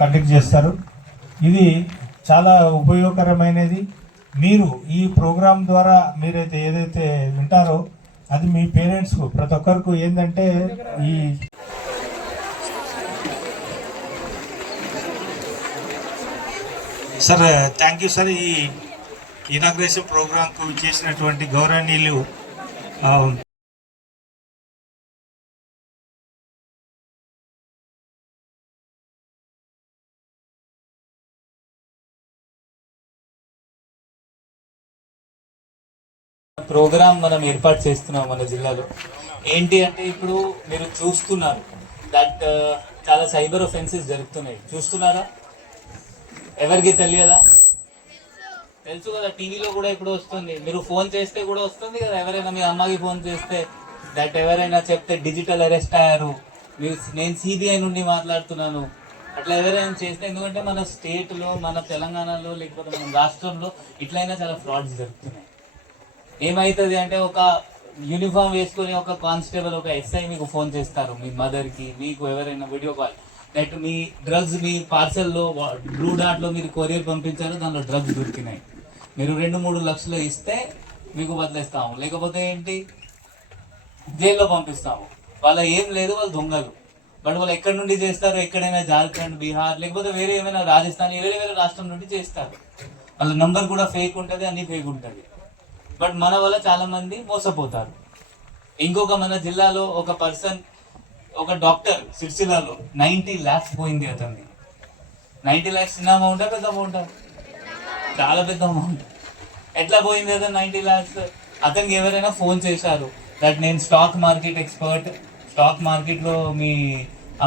Conduct చేస్తారు. ఇది చాలా ఉపయోగకరమైనది. మీరు ఈ ప్రోగ్రాం ద్వారా మీరైతే ఏదైతే వింటారో అది మీ పేరెంట్స్కు ప్రతి ఒక్కరికి ఏంటంటే ఈ సార్ థ్యాంక్ యూ సార్. ఈ ఇనాగ్రేషన్ ప్రోగ్రాంకు చేసినటువంటి గౌరవనీయులు ప్రోగ్రామ్ మనం ఏర్పాటు చేస్తున్నాం మన జిల్లాలో. ఏంటి అంటే ఇప్పుడు మీరు చూస్తున్నారు దట్ చాలా సైబర్ ఒఫెన్సెస్ జరుగుతున్నాయి. చూస్తున్నారా? ఎవరికి తెలియదా? తెలుసు కదా, టీవీలో కూడా ఇప్పుడు వస్తుంది. మీరు ఫోన్ చేస్తే కూడా వస్తుంది కదా. ఎవరైనా మీ అమ్మకి ఫోన్ చేస్తే దట్ ఎవరైనా చెప్తే డిజిటల్ అరెస్ట్ అయ్యారు, నేను సిబిఐ నుండి మాట్లాడుతున్నాను, అట్లా ఎవరైనా చేస్తే. ఎందుకంటే మన స్టేట్లో, మన తెలంగాణలో, లేకపోతే మన రాష్ట్రంలో ఇట్లయినా చాలా ఫ్రాడ్స్ జరుగుతున్నాయి. ఏమవుతుంది అంటే ఒక యూనిఫామ్ వేసుకొని ఒక కానిస్టేబుల్, ఒక ఎస్ఐ మీకు ఫోన్ చేస్తారు, మీ మదర్కి, మీకు ఎవరైనా వీడియో కాల్, దట్ మీ డ్రగ్స్ మీ పార్సల్లో బ్లూ డార్ట్లో మీరు కొరియర్ పంపించారు, దానిలో డ్రగ్స్ దొరికినాయి, మీరు 2-3 లక్షలు ఇస్తే మీకు వదిలేస్తాము, లేకపోతే ఏంటి జైల్లో పంపిస్తాము. వాళ్ళ ఏం లేదు, వాళ్ళు దొంగలు. బట్ వాళ్ళు ఎక్కడి నుండి చేస్తారు? ఎక్కడైనా జార్ఖండ్, బీహార్, లేకపోతే వేరే ఏమైనా రాజస్థాన్, వేరే వేరే రాష్ట్రం నుండి చేస్తారు. వాళ్ళ నంబర్ కూడా ఫేక్ ఉంటుంది, అన్ని ఫేక్ ఉంటుంది. బట్ మన వల్ల చాలా మంది మోసపోతారు. ఇంకొక మన జిల్లాలో ఒక పర్సన్, ఒక డాక్టర్ సిరిసిల్లలో 90 lakhs పోయింది అతన్ని. 90 lakhs చిన్న అమౌంటా పెద్ద అమౌంటా? చాలా పెద్ద అమౌంట్. ఎట్లా పోయింది అతను 90 lakhs? అతనికి ఎవరైనా ఫోన్ చేశారు దట్ నేను స్టాక్ మార్కెట్ ఎక్స్పర్ట్, స్టాక్ మార్కెట్లో మీ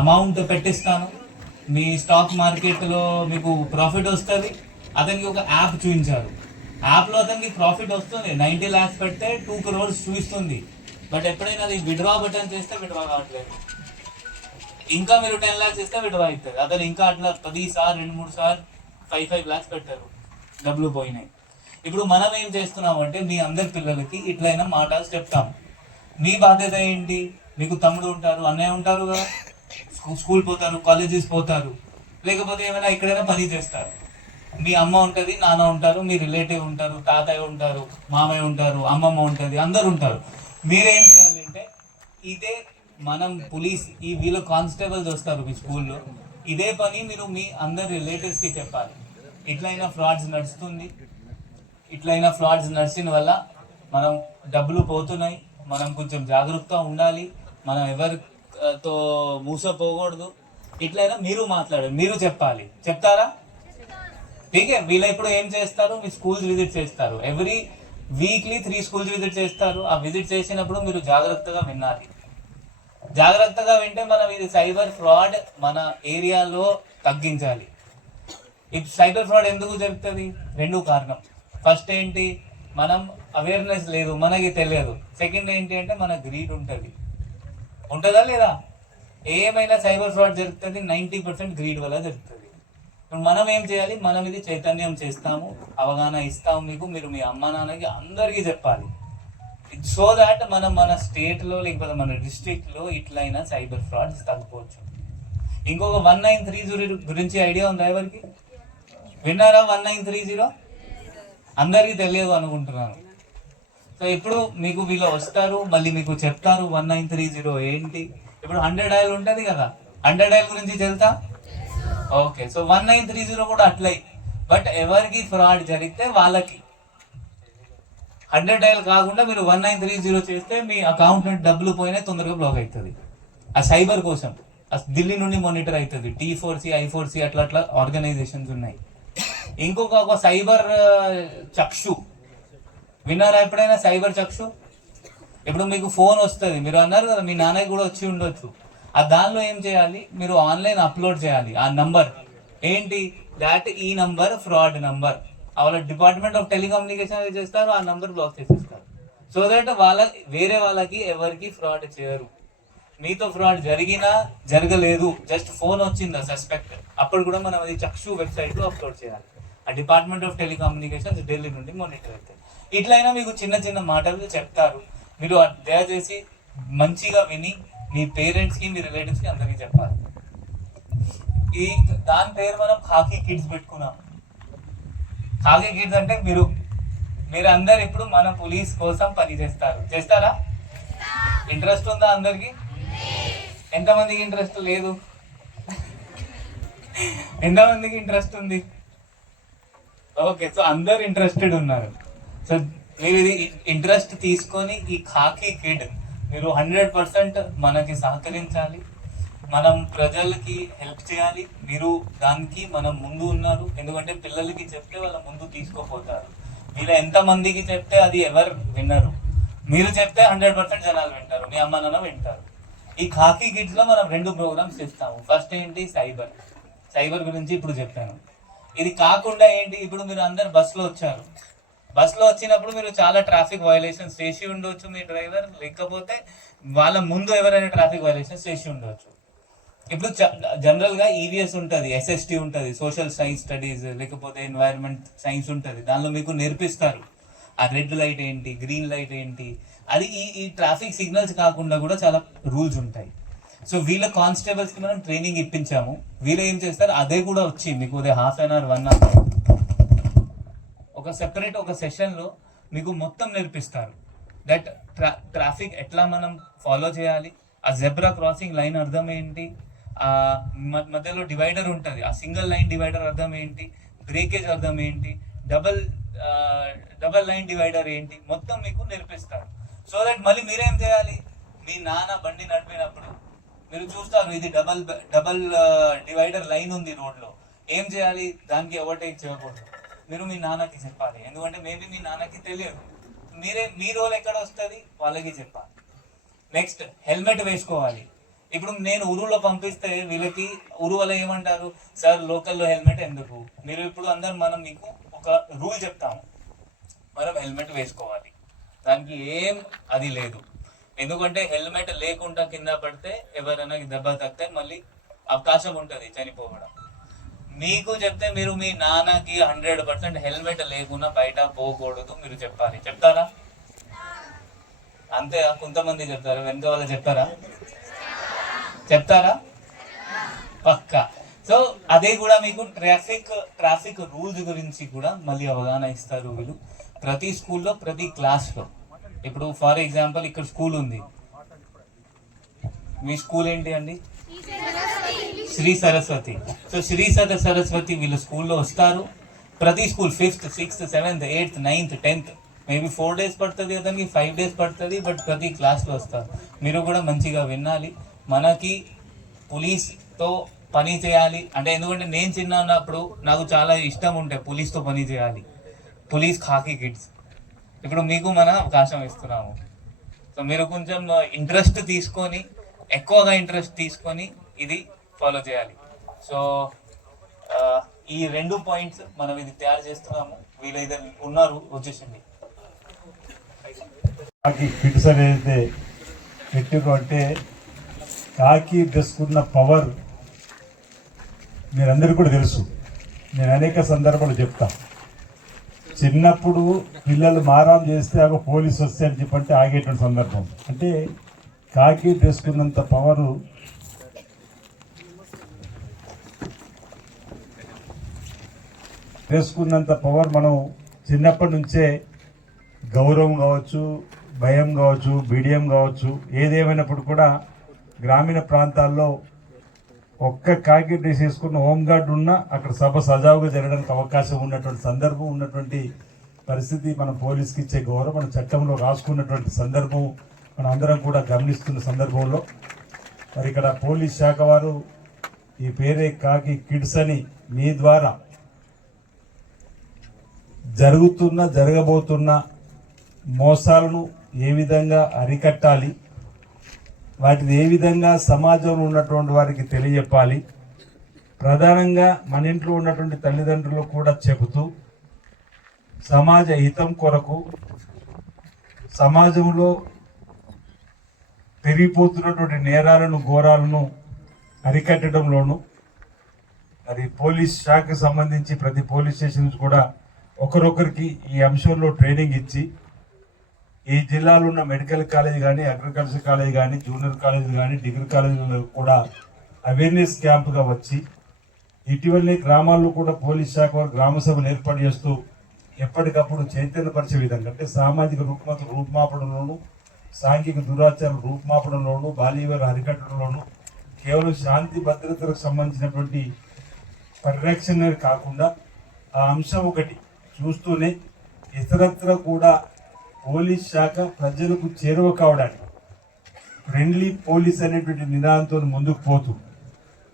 అమౌంట్ పెట్టిస్తాను, మీ స్టాక్ మార్కెట్లో మీకు ప్రాఫిట్ వస్తుంది. అతనికి ఒక యాప్ చూపించారు. యాప్లో అతనికి ప్రాఫిట్ వస్తుంది. 90 lakhs పెడితే 2 crores చూపిస్తుంది. బట్ ఎప్పుడైనా అది విడ్రా బటన్ చేస్తే విడ్రా కావట్లేదు. ఇంకా మీరు 10 lakhs ఇస్తే విడ్రా అవుతుంది. అతను ఇంకా అట్లా 10 సార్లు 2-3 సార్లు 5 lakhs పెట్టారు, డబ్బులు పోయినాయి. ఇప్పుడు మనం ఏం చేస్తున్నాం అంటే మీ అందరి పిల్లలకి ఇట్లయినా మాటలు చెప్తాం. మీ బాధ్యత ఏంటి? మీకు తమ్ముడు ఉంటారు, అన్నయ్య ఉంటారు కదా, స్కూల్ పోతారు, కాలేజెస్ పోతారు, లేకపోతే ఏమైనా ఎక్కడైనా పని చేస్తారు. మీ అమ్మ ఉంటుంది, నాన్న ఉంటారు, మీ రిలేటివ్ ఉంటారు, తాతయ్య ఉంటారు, మామయ్య ఉంటారు, అమ్మమ్మ ఉంటుంది, అందరు ఉంటారు. మీరేం చేయాలంటే ఇదే మనం పోలీస్ వీళ్ళు కానిస్టేబుల్స్ వస్తారు మీ స్కూల్లో, ఇదే పని మీరు మీ అందరి రిలేటివ్స్కి చెప్పాలి. ఇట్లయినా ఫ్రాడ్స్ నడుస్తుంది, ఇట్లయినా ఫ్రాడ్స్ నడిచిన వల్ల మనం డబ్బులు పోతున్నాయి. మనం కొంచెం జాగ్రత్తగా ఉండాలి, మనం ఎవరితో మూసపోకూడదు. ఇట్లయినా మీరు మాట్లాడాలి, మీరు చెప్పాలి. చెప్తారా? ఠీకే. వీళ్ళ ఇప్పుడు ఏం చేస్తారు, మీ స్కూల్స్ విజిట్ చేస్తారు. ఎవ్రీ వీక్లీ 3 schools విజిట్ చేస్తారు. ఆ విజిట్ చేసినప్పుడు మీరు జాగ్రత్తగా వినాలి. జాగ్రత్తగా వింటే మనం ఇది సైబర్ ఫ్రాడ్ మన ఏరియాలో తగ్గించాలి. ఈ సైబర్ ఫ్రాడ్ ఎందుకు జరుగుతుంది? 2 కారణం. ఫస్ట్ ఏంటి, మనం అవేర్నెస్ లేదు, మనకి తెలియదు. సెకండ్ ఏంటి అంటే మన గ్రీడ్ ఉంటుంది. ఉంటుందా లేదా? ఏమైనా సైబర్ ఫ్రాడ్ జరుగుతుంది 90% గ్రీడ్ వల్ల జరుగుతుంది. ఇప్పుడు మనం ఏం చేయాలి? మనం ఇది చైతన్యం చేస్తాము, అవగాహన ఇస్తాము మీకు. మీరు మీ అమ్మ నాన్నకి అందరికీ చెప్పాలి, సో దాట్ మనం మన స్టేట్లో లేకపోతే మన డిస్ట్రిక్ట్లో ఇట్లయినా సైబర్ ఫ్రాడ్స్ తగ్గిపోవచ్చు. ఇంకొక 1930 గురించి ఐడియా ఉందా ఎవరికి? విన్నారా? 1930 అందరికీ తెలియదు అనుకుంటున్నాను. సో ఇప్పుడు మీకు వీళ్ళు వస్తారు, మళ్ళీ మీకు చెప్తారు 1930 ఏంటి. ఇప్పుడు 100 dial ఉంటుంది కదా, 100 dial గురించి తెలుసా? ఓకే. సో 1930 కూడా అట్లయి. బట్ ఎవరికి ఫ్రాడ్ జరిగితే వాళ్ళకి 100 dial కాకుండా మీరు 1930 చేస్తే మీ అకౌంట్ నుండి డబ్బులు పోయినా తొందరగా బ్లాక్ అవుతుంది. ఆ సైబర్ కోసం ఢిల్లీ నుండి మానిటర్ అవుతుంది. T4C, I4C అట్లా ఆర్గనైజేషన్స్ ఉన్నాయి. ఇంకొక సైబర్ చక్షు విన్నారా ఎప్పుడైనా? సైబర్ చక్షు. ఇప్పుడు మీకు ఫోన్ వస్తుంది, మీరు అన్నారు కదా మీ నాన్నకి కూడా వచ్చి ఉండొచ్చు. ఆ దానిలో ఏం చేయాలి, మీరు ఆన్లైన్ అప్లోడ్ చేయాలి ఆ నంబర్ ఏంటి, దాట్ ఈ నంబర్ ఫ్రాడ్ నంబర్. వాళ్ళ డిపార్ట్మెంట్ ఆఫ్ టెలికమ్యూనికేషన్ చేస్తారు, ఆ నంబర్ బ్లాక్ చేసేస్తారు. సో దట్ వేరే వాళ్ళకి ఎవరికి ఫ్రాడ్ చేయరు. మీతో ఫ్రాడ్ జరిగినా జరగలేదు, జస్ట్ ఫోన్ వచ్చిందా సస్పెక్ట్, అప్పుడు కూడా మనం అది చక్షు వెబ్సైట్లో అప్లోడ్ చేయాలి. ఆ డిపార్ట్మెంట్ ఆఫ్ టెలికమ్యూనికేషన్స్ ఢిల్లీ నుండి మానిటర్ అవుతాయి. ఇట్లయినా మీకు చిన్న చిన్న మాటలు చెప్తారు, మీరు దయచేసి మంచిగా విని మీ పేరెంట్స్కి మీ రిలేటివ్స్కి అందరికీ చెప్పాలి. ఈ దాని పేరు మనం ఖాకీ కిడ్స్ పెట్టుకున్నాం. ఖాకీ కిడ్స్ అంటే మీరు అందరు ఇప్పుడు మన పోలీస్ కోసం పని చేస్తారా? ఇంట్రెస్ట్ ఉందా అందరికి? ఎంతమందికి ఇంట్రెస్ట్ లేదు? ఎంతమందికి ఇంట్రెస్ట్ ఉంది? ఓకే, సో అందరు ఇంట్రెస్టెడ్ ఉన్నారు. సో మీరు ఇది ఇంట్రెస్ట్ తీసుకొని ఈ ఖాకీ కిడ్ మీరు 100% మనకి సహకరించాలి. మనం ప్రజలకి హెల్ప్ చేయాలి. మీరు దానికి మనం ముందు ఉన్నారు. ఎందుకంటే పిల్లలకి చెప్తే వాళ్ళ ముందు తీసుకోపోతారు. మీరు ఎంతమందికి చెప్తే అది ఎవరు వినరు. మీరు చెప్తే 100% జనాలు వింటారు. మీ అమ్మ నాన్న వింటారు. ఈ ఖాకీ కిడ్స్ లో మనం 2 ప్రోగ్రామ్స్ ఇస్తాము. ఫస్ట్ ఏంటి, సైబర్ గురించి ఇప్పుడు చెప్పాను. ఇది కాకుండా ఏంటి, ఇప్పుడు మీరు అందరు బస్సులో వచ్చారు. బస్సులో వచ్చినప్పుడు మీరు చాలా ట్రాఫిక్ వైలేషన్స్ చేసి ఉండవచ్చు మీ డ్రైవర్, లేకపోతే వాళ్ళ ముందు ఎవరైనా ట్రాఫిక్ వైలేషన్స్ చేసి ఉండవచ్చు. ఇప్పుడు జనరల్ గా ఈవీఎస్ ఉంటుంది, ఎస్ఎస్టీ ఉంటుంది, సోషల్ సైన్స్ స్టడీస్, లేకపోతే ఎన్వైరన్మెంట్ సైన్స్ ఉంటుంది. దానిలో మీకు నేర్పిస్తారు ఆ రెడ్ లైట్ ఏంటి, గ్రీన్ లైట్ ఏంటి. అది ఈ ట్రాఫిక్ సిగ్నల్స్ కాకుండా కూడా చాలా రూల్స్ ఉంటాయి. సో వీళ్ళ కానిస్టేబుల్స్ కి మనం ట్రైనింగ్ ఇప్పించాము. వీళ్ళు ఏం చేస్తారు, అదే కూడా వచ్చి మీకు ఉదయం ½ an hour 1 hour ఒక సెపరేట్ ఒక సెషన్ లో మీకు మొత్తం నేర్పిస్తారు. దట్ ట్రాఫిక్ ఎట్లా మనం ఫాలో చేయాలి, ఆ జెబ్రా క్రాసింగ్ లైన్ అర్థం ఏంటి, ఆ మధ్యలో డివైడర్ ఉంటుంది, ఆ సింగిల్ లైన్ డివైడర్ అర్థం ఏంటి, బ్రేకేజ్ అర్థం ఏంటి, డబల్ లైన్ డివైడర్ ఏంటి, మొత్తం మీకు నేర్పిస్తారు. సో దట్ మళ్ళీ మీరేం చేయాలి, మీ నాన్న బండి నడిపినప్పుడు మీరు చూస్తారు ఇది డబల్ డివైడర్ లైన్ ఉంది రోడ్ లో, ఏం చేయాలి, దానికి ఓవర్టేక్ చేయకూడదు. మీరు మీ నాన్నకి చెప్పాలి. ఎందుకంటే మేబీ మీ నాన్నకి తెలియదు. మీ రోల్ ఎక్కడ వస్తుంది, వాళ్ళకి చెప్పాలి. నెక్స్ట్, హెల్మెట్ వేసుకోవాలి. ఇప్పుడు నేను ఉరులో పంపిస్తే వీళ్ళకి ఉరు వల్ల ఏమంటారు, సార్ లోకల్లో హెల్మెట్ ఎందుకు? మీరు ఇప్పుడు మనం మీకు ఒక రూల్ చెప్తాము, మనం హెల్మెట్ వేసుకోవాలి. దానికి ఏం అది లేదు. ఎందుకంటే హెల్మెట్ లేకుండా కింద పడితే ఎవరైనా దెబ్బ తగ్గితే మళ్ళీ అవకాశం ఉంటుంది చనిపోవడం. మీకు చెప్తే మీరు మీ నాన్నకి 100% హెల్మెట్ లేకుండా బయట పోకూడదు మీరు చెప్పాలి. చెప్తారా? అంతే, కొంతమంది చెప్తారు, వెనక వాళ్ళు చెప్తారా? పక్కా. సో అదే కూడా మీకు ట్రాఫిక్ రూల్స్ గురించి కూడా మళ్ళీ అవగాహన ఇస్తారు వీళ్ళు. ప్రతి స్కూల్లో, ప్రతి క్లాస్లో. ఇప్పుడు ఫర్ ఎగ్జాంపుల్ ఇక్కడ స్కూల్ ఉంది. మీ స్కూల్ ఏంటి అండి? శ్రీ సరస్వతి. సో శ్రీ సరస్వతి వీళ్ళు స్కూల్లో వస్తారు. ప్రతి school 5th, 6th, 7th, 8th, 9th, 10th maybe 4 days పడుతుంది, అతనికి 5 days పడుతుంది. బట్ ప్రతి క్లాస్లో వస్తారు. మీరు కూడా మంచిగా వినాలి. మనకి పోలీస్తో పని చేయాలి అంటే, ఎందుకంటే నేను చిన్న ఉన్నప్పుడు నాకు చాలా ఇష్టం ఉంటే పోలీస్తో పని చేయాలి. పోలీస్ ఖాకీ కిడ్స్ ఇప్పుడు మీకు మన అవకాశం ఇస్తున్నాము. సో మీరు కొంచెం ఎక్కువగా ఇంట్రెస్ట్ తీసుకొని ఇది ఫాలో చేయాలి. సో ఈ 2 points మనం ఇది తయారు చేస్తున్నాము. వీళ్ళైతే ఉన్నారు, వచ్చేసింది. కిడ్స్ అనేది అంటే కాకి డ్రెస్కున్న పవర్ మీరందరికీ కూడా తెలుసు. నేను అనేక సందర్భాలు చెప్తా. చిన్నప్పుడు పిల్లలు మారాం చేస్తే అగో పోలీసు వస్తే అని చెప్పంటే ఆగేటువంటి సందర్భం. అంటే కాకి డ్రెస్కున్నంత పవరు మనం చిన్నప్పటి నుంచే గౌరవం కావచ్చు, భయం కావచ్చు, బిడియం కావచ్చు, ఏదేమైనప్పుడు కూడా గ్రామీణ ప్రాంతాల్లో ఒక్క కాకి డ్రెస్ వేసుకున్న హోంగార్డ్ ఉన్నా అక్కడ సభ సజావుగా జరగడానికి అవకాశం ఉన్నటువంటి సందర్భం, ఉన్నటువంటి పరిస్థితి, మన పోలీస్కి ఇచ్చే గౌరవం మన చట్టంలో రాసుకున్నటువంటి సందర్భం మనం అందరం కూడా గమనిస్తున్న సందర్భంలో మరి ఇక్కడ పోలీస్ శాఖ వారు ఈ పేరే కాకి కిడ్స్ అని మీ ద్వారా జరగబోతున్న మోసాలను ఏ విధంగా అరికట్టాలి, వాటిని ఏ విధంగా సమాజంలో ఉన్నటువంటి వారికి తెలియజెప్పాలి, ప్రధానంగా మన ఇంట్లో ఉన్నటువంటి తల్లిదండ్రులు కూడా చెబుతూ సమాజ హితం కొరకు సమాజంలో పెరిగిపోతున్నటువంటి నేరాలను, ఘోరాలను అరికట్టడంలోనూ మరి పోలీస్ శాఖకు సంబంధించి ప్రతి పోలీస్ స్టేషన్ కూడా ఒకరొకరికి ఈ అంశంలో ట్రైనింగ్ ఇచ్చి ఈ జిల్లాలో ఉన్న మెడికల్ కాలేజ్ కానీ, అగ్రికల్చర్ కాలేజ్ కానీ, జూనియర్ కాలేజ్ కానీ, డిగ్రీ కాలేజీలో కూడా అవేర్నెస్ క్యాంప్గా వచ్చి ఇటీవలే గ్రామాల్లో కూడా పోలీస్ శాఖ వారు గ్రామ సభలు ఏర్పాటు చేస్తూ ఎప్పటికప్పుడు చైతన్యపరిచే విధంగా అంటే సామాజిక రూపుమాపడంలోను, సాంఘిక దురాచార రూపుమాపడంలోను, బాల్యవివాహ అరికట్టడంలోను కేవలం శాంతి భద్రతలకు సంబంధించినటువంటి పరిరక్షణ కాకుండా ఆ అంశం ఒకటి చూస్తూనే ఇతరత్ర కూడా పోలీస్ శాఖ ప్రజలకు చేరువ కావడానికి ఫ్రెండ్లీ పోలీస్ అనేటువంటి నినాదంతో ముందుకు పోతూ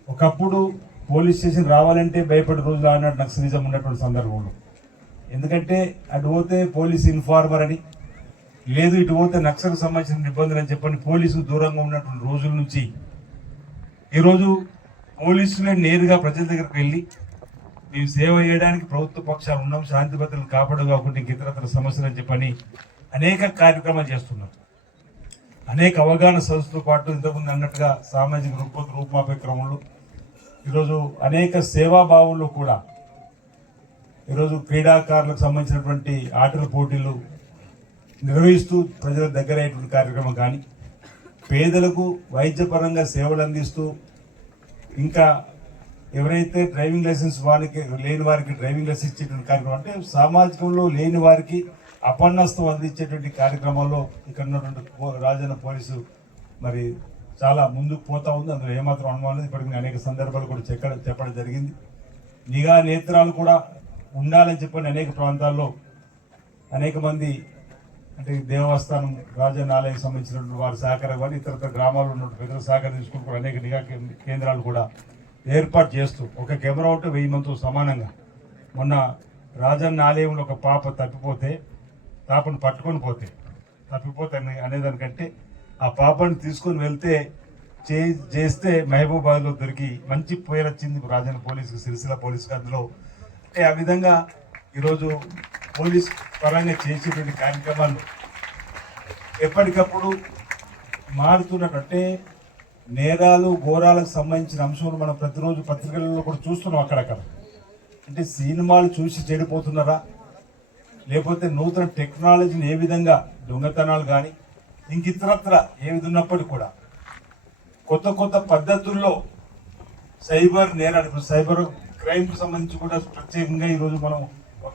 ఒకప్పుడు పోలీస్ స్టేషన్ రావాలంటే భయపడే రోజులు ఆనాడు నక్సలిజం ఉన్నటువంటి సందర్భంలో, ఎందుకంటే అటు పోతే పోలీస్ ఇన్ఫార్మర్ అని, లేదు ఇటు పోతే నక్సల్కు సంబంధించిన నిబంధనలు అని చెప్పని పోలీసులు దూరంగా ఉన్నటువంటి రోజుల నుంచి ఈరోజు పోలీసులే నేరుగా ప్రజల దగ్గరికి వెళ్ళి మేము సేవ చేయడానికి ప్రభుత్వ పక్షాలు ఉన్నాం, శాంతి భద్రతలు కాపాడు కాకుండా ఇంక ఇతరతర సమస్యలు అని చెప్పని అనేక కార్యక్రమాలు చేస్తున్నారు. అనేక అవగాహన సదస్సుతో పాటు ఇంతకుముందు అన్నట్టుగా సామాజిక రూపుమాపే క్రమంలో ఈరోజు అనేక సేవాభావంలో కూడా ఈరోజు క్రీడాకారులకు సంబంధించినటువంటి ఆటల పోటీలు నిర్వహిస్తూ ప్రజల దగ్గర అయ్యేటువంటి కార్యక్రమం కానీ, పేదలకు వైద్యపరంగా సేవలు అందిస్తూ ఇంకా ఎవరైతే డ్రైవింగ్ లైసెన్స్ లేని వారికి డ్రైవింగ్ లైసెన్స్ ఇచ్చేటువంటి కార్యక్రమం అంటే సామాజికంలో లేని వారికి అపన్నస్తం అందించేటువంటి కార్యక్రమాల్లో ఇక్కడ ఉన్నటువంటి రాజన్న పోలీసు మరి చాలా ముందుకు పోతా ఉంది. అందులో ఏమాత్రం అనుమానం లేదు. ఇప్పటికి అనేక సందర్భాలు కూడా చెప్పడం జరిగింది. నిఘా నేత్రాలు కూడా ఉండాలని చెప్పని అనేక ప్రాంతాల్లో అనేక మంది అంటే దేవస్థానం రాజన్న ఆలయం సంబంధించినటువంటి వారి సహకారం కానీ ఇతర గ్రామాల్లో ఉన్నటువంటి ప్రజల సహకారం తీసుకుని కూడా అనేక నిఘా కేంద్రాలు కూడా ఏర్పాటు చేస్తూ ఒక కెమెరా ఉంటే 1000 మందితో సమానంగా మొన్న రాజన్న ఆలయంలో ఒక పాప పాపను పట్టుకొని తప్పిపోతే అనేదానికంటే ఆ పాపని తీసుకొని వెళ్తే చేస్తే మహబూబాబాద్లో దొరికి మంచి పేరు వచ్చింది రాజన్న పోలీసుకి, సిరిసిల్ల పోలీసుకి. అందులో అంటే ఆ విధంగా ఈరోజు పోలీస్ పరంగా చేసేటువంటి కార్యక్రమాలు ఎప్పటికప్పుడు మారుతున్నట్టే నేరాలు ఘోరాలకు సంబంధించిన అంశాలు మనం ప్రతిరోజు పత్రికలలో కూడా చూస్తున్నాం. అక్కడక్కడ అంటే సినిమాలు చూసి చెడిపోతున్నారా, లేకపోతే నూతన టెక్నాలజీని ఏ విధంగా దొంగతనాలు కానీ ఇంక ఇతరత్ర ఏ విధంగా ఉన్నప్పటికీ కూడా కొత్త కొత్త పద్ధతుల్లో సైబర్ నేరాలు, సైబర్ క్రైమ్కి సంబంధించి కూడా ప్రత్యేకంగా ఈరోజు మనం ఒక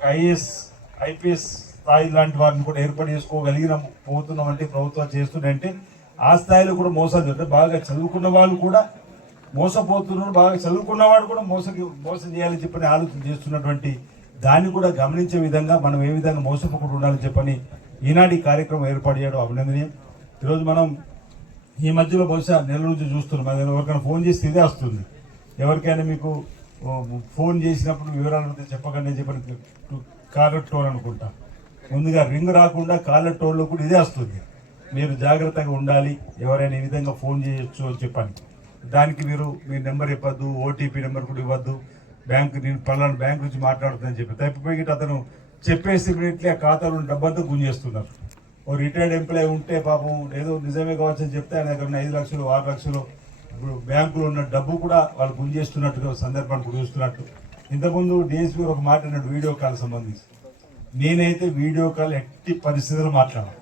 ఐపీఎస్ స్థాయి లాంటి వారిని కూడా ఏర్పాటు చేసుకోగలిగినాము. పోతున్నామంటే ప్రభుత్వాలు చేస్తున్నాయంటే ఆ స్థాయిలో కూడా మోసాలు అంటే బాగా చదువుకున్న వాళ్ళు కూడా మోసపోతున్నారు, బాగా చదువుకున్నవాడు కూడా మోసం చేయాలని చెప్పని ఆలోచన చేస్తున్నటువంటి దాన్ని కూడా గమనించే విధంగా మనం ఏ విధంగా మోసపోకుండా ఉండాలని చెప్పని ఈనాటి కార్యక్రమం ఏర్పాటు చేయడం అభినందనీయం. ఈరోజు మనం ఈ మధ్యలో బహుశా నెల నుంచి చూస్తున్నాం, ఎవరికైనా ఫోన్ చేస్తే ఇదే వస్తుంది. ఎవరికైనా మీకు ఫోన్ చేసినప్పుడు వివరాలు చెప్పకండి చెప్పని కాలర్ టోన్ అనుకుంటా, ముందుగా రింగ్ రాకుండా కాలర్ టోన్లో కూడా ఇదే వస్తుంది. మీరు జాగ్రత్తగా ఉండాలి, ఎవరైనా ఈ విధంగా ఫోన్ చేయొచ్చు అని చెప్పని. దానికి మీరు మీ నెంబర్ ఇవ్వద్దు, ఓటీపీ నెంబర్ కూడా ఇవ్వద్దు, నేను పలానా బ్యాంక్ నుంచి మాట్లాడుతుందని చెప్పి తప్పిపోయి అతను చెప్పేసి ఇమీడియట్లీ ఆ ఖాతాలో డబ్బంతా గుంజేస్తున్నారు. ఓ రిటైర్డ్ ఎంప్లాయీ ఉంటే పాపం ఏదో నిజమే కావచ్చు అని చెప్తే ఆయన దగ్గర 5 లక్షలు 6 లక్షలు ఇప్పుడు బ్యాంకులో ఉన్న డబ్బు కూడా వాళ్ళు గుంజేస్తున్నట్టుగా సందర్భాన్ని కూడా చూస్తున్నట్టు. ఇంతకుముందు డిఎస్పీ ఒక మాట అన్నాడు వీడియో కాల్ సంబంధించి. నేనైతే వీడియో కాల్ ఎట్టి పరిస్థితుల్లో మాట్లాడాను.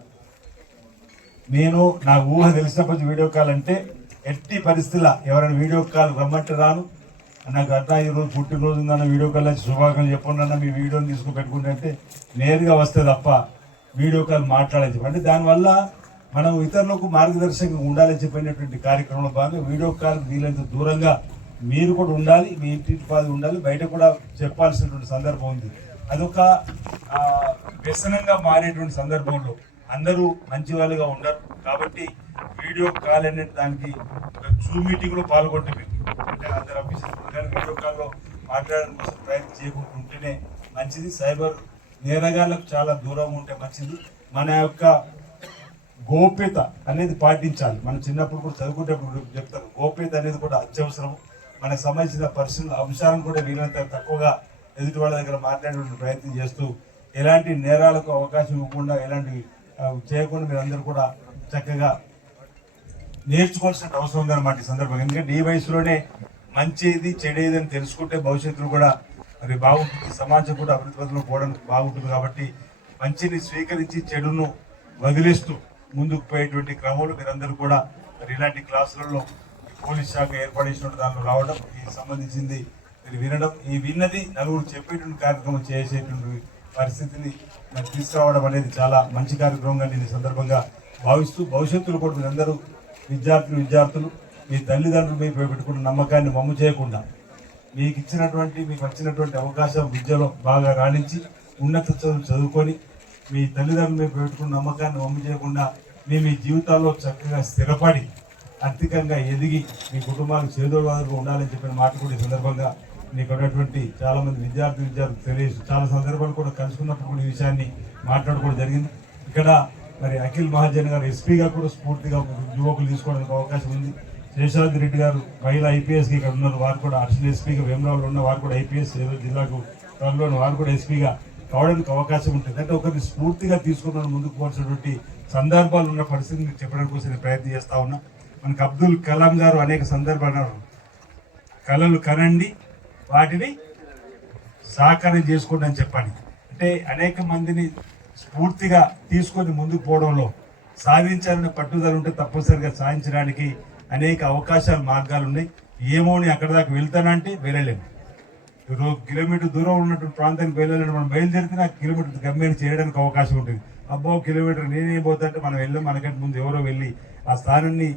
నేను నా ఊహ తెలిసినప్పటి వీడియో కాల్ అంటే ఎట్టి పరిస్థితుల్లో ఎవరైనా వీడియో కాల్ రమ్మంటే రాను. నాకు అట్లా ఈరోజు పుట్టినరోజు ఉందన్న వీడియో కాల్ వచ్చి శుభాకాంక్షలు చెప్పండి అన్న మీ వీడియోని తీసుకుని పెట్టుకుంటే అంటే నేరుగా వస్తే తప్ప వీడియో కాల్ మాట్లాడని చెప్పి అంటే దానివల్ల మనం ఇతరులకు మార్గదర్శకంగా ఉండాలని చెప్పినటువంటి కార్యక్రమంలో భాగంగా వీడియో కాల్ వీలైనంత దూరంగా మీరు కూడా ఉండాలి, మీ ఇంటి పాది ఉండాలి, బయట కూడా చెప్పాల్సినటువంటి సందర్భం ఉంది. అదొక వ్యసనంగా మారేటువంటి సందర్భంలో అందరూ మంచి వాళ్ళుగా ఉండరు కాబట్టి వీడియో కాల్ అనే దానికి జూమ్ మీటింగ్లో పాల్గొంటే అంటే అందరు ఆఫీసర్లు కానీ వీడియో కాల్లో మాట్లాడడానికి కోసం ప్రయత్నం చేయకుండా ఉంటేనే మంచిది. సైబర్ నేరగాళ్లకు చాలా దూరం ఉంటే మంచిది. మన యొక్క గోప్యత అనేది పాటించాలి. మనం చిన్నప్పుడు కూడా చదువుకునేటప్పుడు చెప్తారు గోప్యత అనేది కూడా అత్యవసరం. మనకు సంబంధించిన పర్సనల్ అంశాలను కూడా వీలంత తక్కువగా ఎదుటి వాళ్ళ దగ్గర మాట్లాడే ప్రయత్నం చేస్తూ ఎలాంటి నేరాలకు అవకాశం ఇవ్వకుండా ఎలాంటి చేయకుండా మీరందరూ కూడా చక్కగా నేర్చుకోవాల్సిన అవసరం ఉందన్నమాట ఈ సందర్భంగా. ఎందుకంటే ఈ వయసులోనే మంచిది చెడేది అని తెలుసుకుంటే భవిష్యత్తులో కూడా మరి బాగుంటుంది, సమాజం కూడా అభివృద్ధి పథంలో పోవడానికి బాగుంటుంది. కాబట్టి మంచిని స్వీకరించి చెడును వదిలేస్తూ ముందుకు పోయేటువంటి క్రమంలో మీరందరూ కూడా మరి ఇలాంటి క్లాసులలో పోలీస్ శాఖ ఏర్పాటు చేసినట్టు దానిలో రావడం, దీనికి సంబంధించింది మీరు వినడం, ఈ విన్నది నలుగురు చెప్పేటువంటి కార్యక్రమం చేసేటువంటి పరిస్థితిని మరి తీసుకురావడం అనేది చాలా మంచి కార్యక్రమంగా నేను ఈ సందర్భంగా భావిస్తూ, భవిష్యత్తులో కూడా మీరందరూ విద్యార్థులు మీ తల్లిదండ్రులు మీద పెట్టుకున్న నమ్మకాన్ని వమ్ము చేయకుండా మీకు వచ్చినటువంటి అవకాశం విద్యలో బాగా రాణించి ఉన్నత చదువుకొని మీ తల్లిదండ్రుల మీద పెట్టుకున్న నమ్మకాన్ని వమ్ము చేయకుండా మీ జీవితాల్లో చక్కగా స్థిరపడి ఆర్థికంగా ఎదిగి మీ కుటుంబాలకు చేదోడుగా ఉండాలని చెప్పిన మాట కూడా ఈ సందర్భంగా మీకు ఉన్నటువంటి చాలా మంది విద్యార్థులు తెలియదు. చాలా సందర్భాలు కూడా కలుసుకున్నప్పుడు కూడా ఈ విషయాన్ని మాట్లాడుకోవడం జరిగింది. ఇక్కడ మరి అఖిల్ మహాజన్ గారు ఎస్పీగా కూడా స్ఫూర్తిగా యువకులు తీసుకోవడానికి అవకాశం ఉంది. శేషాద్రి రెడ్డి గారు మహిళా ఐపీఎస్కి ఇక్కడ ఉన్నారు, వారు కూడా అడిషనల్ ఎస్పీగా వేమరావులో ఉన్న వారు కూడా ఐపీఎస్ జిల్లాకు త్వరలో వారు కూడా ఎస్పీగా కావడానికి అవకాశం ఉంటుంది. అంటే ఒకరిని స్ఫూర్తిగా తీసుకున్న ముందుకు పోవాల్సినటువంటి సందర్భాలు ఉన్న పరిస్థితిని చెప్పడానికి కోసం నేను ప్రయత్నం చేస్తా ఉన్నా. మనకు అబ్దుల్ కలాం గారు అనేక సందర్భాలు కళలు కనండి, వాటిని సాకారం చేసుకోండి అని చెప్పండి. అంటే అనేక మందిని స్ఫూర్తిగా తీసుకొని ముందుకు పోవడంలో సాధించాలనే పట్టుదల ఉంటే తప్పనిసరిగా సాధించడానికి అనేక అవకాశాలు మార్గాలు ఉన్నాయి. ఏమోని అక్కడ దాకా వెళ్తానంటే వెళ్ళలేము. కిలోమీటర్ దూరం ఉన్నటువంటి ప్రాంతానికి వెళ్ళాలని మనం బయలుదేరితే నాకు కిలోమీటర్ గమ్యాన్ని చేయడానికి అవకాశం ఉంటుంది. అబ్బో కిలోమీటర్ నేనేం పోతుంటే మనం వెళ్ళాం, మనకంటే ముందు ఎవరో వెళ్ళి ఆ స్థానాన్ని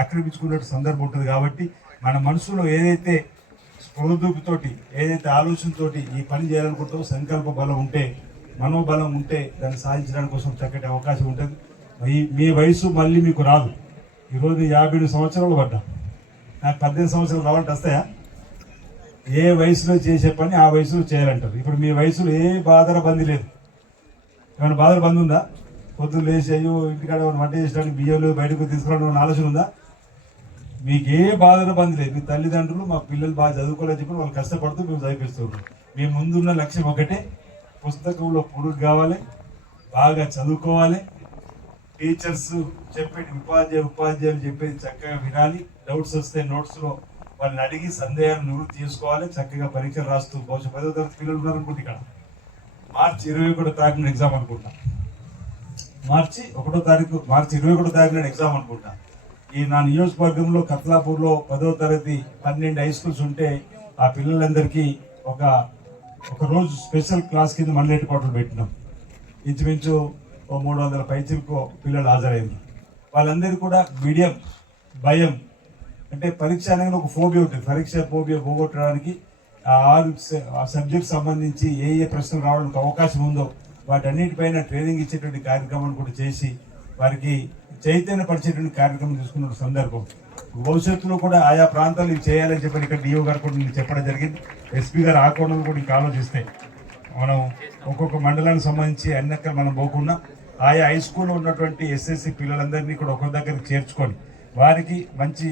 ఆక్రమించుకున్నట్టు సందర్భం ఉంటుంది. కాబట్టి మన మనసులో ఏదైతే స్ఫూర్తితోటి ఏదైతే ఆలోచనతోటి ఈ పని చేయాలనుకుంటామో సంకల్ప బలం ఉంటే, మనోబలం ఉంటే దాన్ని సాధించడానికి కోసం చక్కటి అవకాశం ఉంటుంది. మీ వయసు మళ్ళీ మీకు రాదు. ఈరోజు 57 సంవత్సరాలు పడ్డా, నాకు 18 సంవత్సరాలు రావాలంటే వస్తాయా? ఏ వయసులో చేసే పని ఆ వయసులో చేయాలంటారు. ఇప్పుడు మీ వయసులో ఏ బాధల బంది లేదు. ఏమైనా బాధల బంద్ ఉందా? పొద్దున్న లేచి అయ్యో ఇంటికాడ వంట చేసడానికి బియ్యంలో బయటకు తీసుకురావడం ఆలోచన ఉందా? మీకు ఏ బాధల బంద్ లేదు. మీ తల్లిదండ్రులు మా పిల్లలు బాగా చదువుకోవాలని చెప్పి వాళ్ళు కష్టపడుతూ మేము చదివిస్తున్నాం. మీ ముందున్న లక్ష్యం ఒకటే, పుస్తకంలో పొడుగు కావాలి, బాగా చదువుకోవాలి, టీచర్స్ చెప్పేది ఉపాధ్యాయులు చెప్పేది చక్కగా వినాలి, డౌట్స్ వస్తే నోట్స్లో వాళ్ళని అడిగి సందేహాలు నివృత్తి చేసుకోవాలి, చక్కగా పరీక్షలు రాస్తూ బహుశా 10వ తరగతి పిల్లలు ఉన్నారనుకుంటే ఇక్కడ మార్చి 21 తారీఖున ఎగ్జామ్ అనుకుంటా. మార్చి 21 తారీఖున ఎగ్జామ్ అనుకుంటా. ఈ నా నియోజకవర్గంలో కత్లాపూర్లో 10వ తరగతి 12 హై స్కూల్స్ ఉంటే ఆ పిల్లలందరికీ ఒక రోజు స్పెషల్ క్లాస్ కింద మండలేటి పాటలు పెట్టినాం. ఇంచుమించు 300 పైచిలకు పిల్లలు హాజరైంది. వాళ్ళందరికీ కూడా మీడియం భయం అంటే పరీక్ష అనేది ఒక ఫోబియా ఉంటుంది. పరీక్ష ఫోబియా పోగొట్టడానికి ఆ సబ్జెక్ట్ సంబంధించి ఏ ప్రశ్నలు రావడానికి అవకాశం ఉందో వాటన్నిటిపైన ట్రైనింగ్ ఇచ్చేటువంటి కార్యక్రమాన్ని కూడా చేసి వారికి చైతన్యపరిచేటువంటి కార్యక్రమం తీసుకున్న సందర్భం. భవిష్యత్తులో కూడా ఆయా ప్రాంతాలు ఇవి చేయాలని చెప్పి ఇక్కడ డిఓ గారు కూడా నేను చెప్పడం జరిగింది. ఎస్పీ గారు ఆ కోణంలో కూడా ఇంకా ఆలోచిస్తే మనం ఒక్కొక్క మండలానికి సంబంధించి అన్నక్కడ మనం పోకుండా ఆయా హై స్కూల్లో ఉన్నటువంటి ఎస్ఎస్సి పిల్లలందరినీ కూడా ఒక్కొక్క దగ్గరికి చేర్చుకొని వారికి మంచి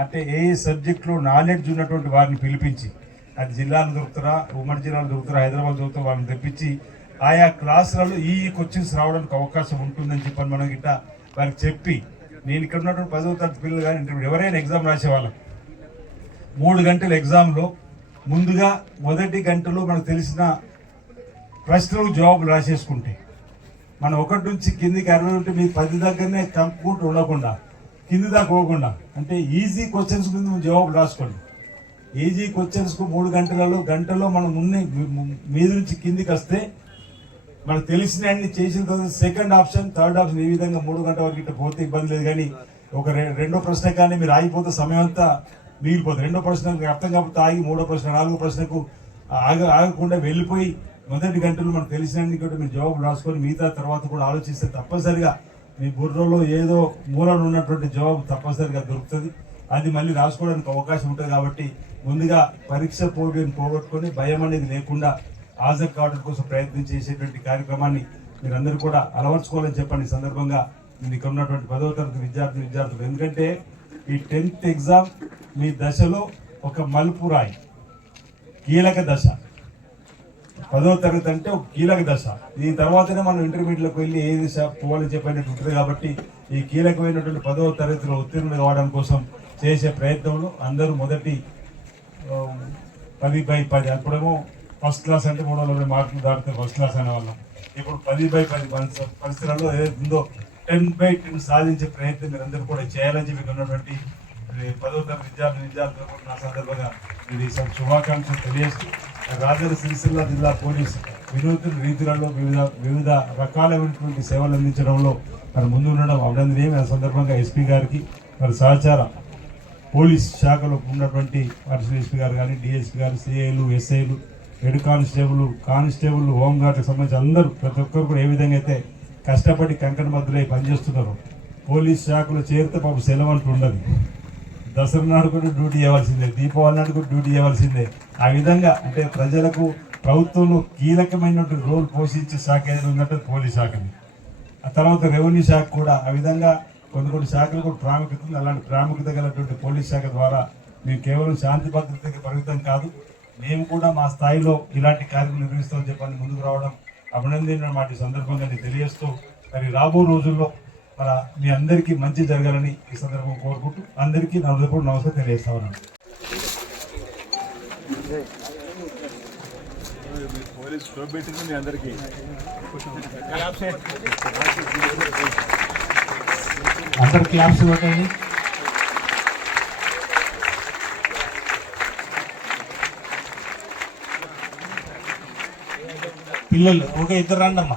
అంటే ఏ సబ్జెక్టులో నాలెడ్జ్ ఉన్నటువంటి వారిని పిలిపించి, అది జిల్లాలు దొరుకుతారా, ఉమ్మడి జిల్లాలు దొరుకుతారా, హైదరాబాద్ దొరుకుతారా, వాళ్ళని తెప్పించి ఆయా క్లాసులలో ఈ క్వశ్చన్స్ రావడానికి అవకాశం ఉంటుందని చెప్పని మనం గిట్ట వారికి చెప్పి, నేను ఇక్కడ ఉన్నటువంటి 10వ తరగతి పిల్లలు కానీ ఎవరైనా ఎగ్జామ్ రాసేవాళ్ళం 3 గంటల ఎగ్జామ్లో ముందుగా మొదటి గంటలో మనకు తెలిసిన ప్రశ్నలకు జవాబులు రాసేసుకుంటే మనం 1 నుంచి కిందికి 60 ఉంటే మీరు 10 దగ్గరనే కనుక్కుంటూ ఉండకుండా కింది దాకా పోకుండా అంటే ఈజీ క్వశ్చన్స్ కింద జవాబు రాసుకోండి. ఈజీ క్వశ్చన్స్కు 3 గంటలో మనం మీద నుంచి కిందికి వస్తే మనకు తెలిసిన అన్ని చేసిన తర్వాత సెకండ్ ఆప్షన్, థర్డ్ ఆప్షన్ ఈ విధంగా 3 గంటల వరకు ఇట్లా పోతే ఇబ్బంది లేదు. కానీ ఒక రెండో ప్రశ్న కానీ మీరు ఆగిపోతే సమయం అంతా మిగిలిపోతుంది. రెండో ప్రశ్నకు అర్థం కాకపోతే ఆగి 3వ ప్రశ్న 4వ ప్రశ్నకు ఆగకుండా వెళ్ళిపోయి మొదటి గంటలు మనకు తెలిసినన్ని కూడా మీరు జవాబు రాసుకొని మిగతా తర్వాత కూడా ఆలోచిస్తే తప్పనిసరిగా మీ బుర్రలో ఏదో మూలన ఉన్నటువంటి జవాబు తప్పనిసరిగా దొరుకుతుంది. అది మళ్ళీ రాసుకోవడానికి అవకాశం ఉంటుంది. కాబట్టి ముందుగా పరీక్ష పోటీని పోగొట్టుకొని భయం అనేది లేకుండా హాజరు కావడం కోసం ప్రయత్నం చేసేటువంటి కార్యక్రమాన్ని మీరందరూ కూడా అలవర్చుకోవాలని చెప్పండి. ఈ సందర్భంగా మీరు ఇక్కడ ఉన్నటువంటి 10వ తరగతి విద్యార్థులు ఎందుకంటే ఈ 10th ఎగ్జామ్ మీ దశలో ఒక మలుపు రాయి, కీలక దశ. 10వ తరగతి అంటే ఒక కీలక దశ. దీని తర్వాతనే మనం ఇంటర్మీడియట్లోకి వెళ్ళి ఏ దిశ పోవాలని చెప్పినట్టు ఉంటుంది. కాబట్టి ఈ కీలకమైనటువంటి 10వ తరగతిలో ఉత్తీర్ణులు కావడం కోసం చేసే ప్రయత్నంలో అందరూ మొదటి 10/10 అప్పుడేమో ఫస్ట్ క్లాస్ అంటే 320 మార్కులు దాటితే ఫస్ట్ క్లాస్ అనేవాళ్ళం. ఇప్పుడు 10/10 పరిస్థితులలో ఏదైతే ఉందో 10/10 సాధించే ప్రయత్నం మీరందరూ కూడా చేయాలని చెప్పి ఇక్కడ ఉన్నటువంటి 10వ తరగతి విద్యార్థులు కూడా నా సందర్భంగా ఇది శుభాకాంక్షలు తెలియజేస్తూ రాజన్న సిరిసిల్ల జిల్లా పోలీసు వినూత్న రీతులలో వివిధ రకాలైనటువంటి సేవలు అందించడంలో మరి ముందు ఉండడం అభినందనీయం. ఆ సందర్భంగా ఎస్పీ గారికి మరి సహచార పోలీస్ శాఖలో ఉన్నటువంటి అడిషనల్ ఎస్పీ గారు కానీ డిఎస్పీ గారు సిఐలు ఎస్ఐలు హెడ్ కానిస్టేబుల్ హోంగార్డ్కి సంబంధించి అందరూ ప్రతి ఒక్కరు కూడా ఏ విధంగా అయితే కష్టపడి కంకణ మధ్యలో పనిచేస్తున్నారు. పోలీస్ శాఖలో చేరితే పాపం సెలవు అంటూ ఉండదు. దసరా నాడు కూడా డ్యూటీ చేయవలసిందే, దీపావళి నాడు కూడా డ్యూటీ చేయవలసిందే. ఆ విధంగా అంటే ప్రజలకు ప్రభుత్వంలో కీలకమైనటువంటి రోల్ పోషించే శాఖ ఏదైనా ఉందంటే పోలీస్ శాఖని. ఆ తర్వాత రెవెన్యూ శాఖ కూడా ఆ విధంగా కొన్ని శాఖలు కూడా ప్రాముఖ్యత ఉంది. అలాంటి ప్రాముఖ్యత గలటువంటి పోలీస్ శాఖ ద్వారా మేము కేవలం శాంతి భద్రతకి పరిమితం కాదు, మేము కూడా మా స్థాయిలో ఇలాంటి కార్యక్రమం నిర్వహిస్తామని చెప్పని ముందుకు రావడం అభినందన మాట సందర్భంగా నేను తెలియజేస్తూ మరి రాబో రోజుల్లో మన మీ అందరికీ మంచి జరగాలని ఈ సందర్భం కోరుకుంటూ అందరికీ నా హృదయపూర్వక నమస్కారం తెలియజేస్తా ఉన్నాను. అందరు క్లాప్స్ కొట్టండి. పిల్లలు ఒక ఇద్దరు రండి అమ్మా.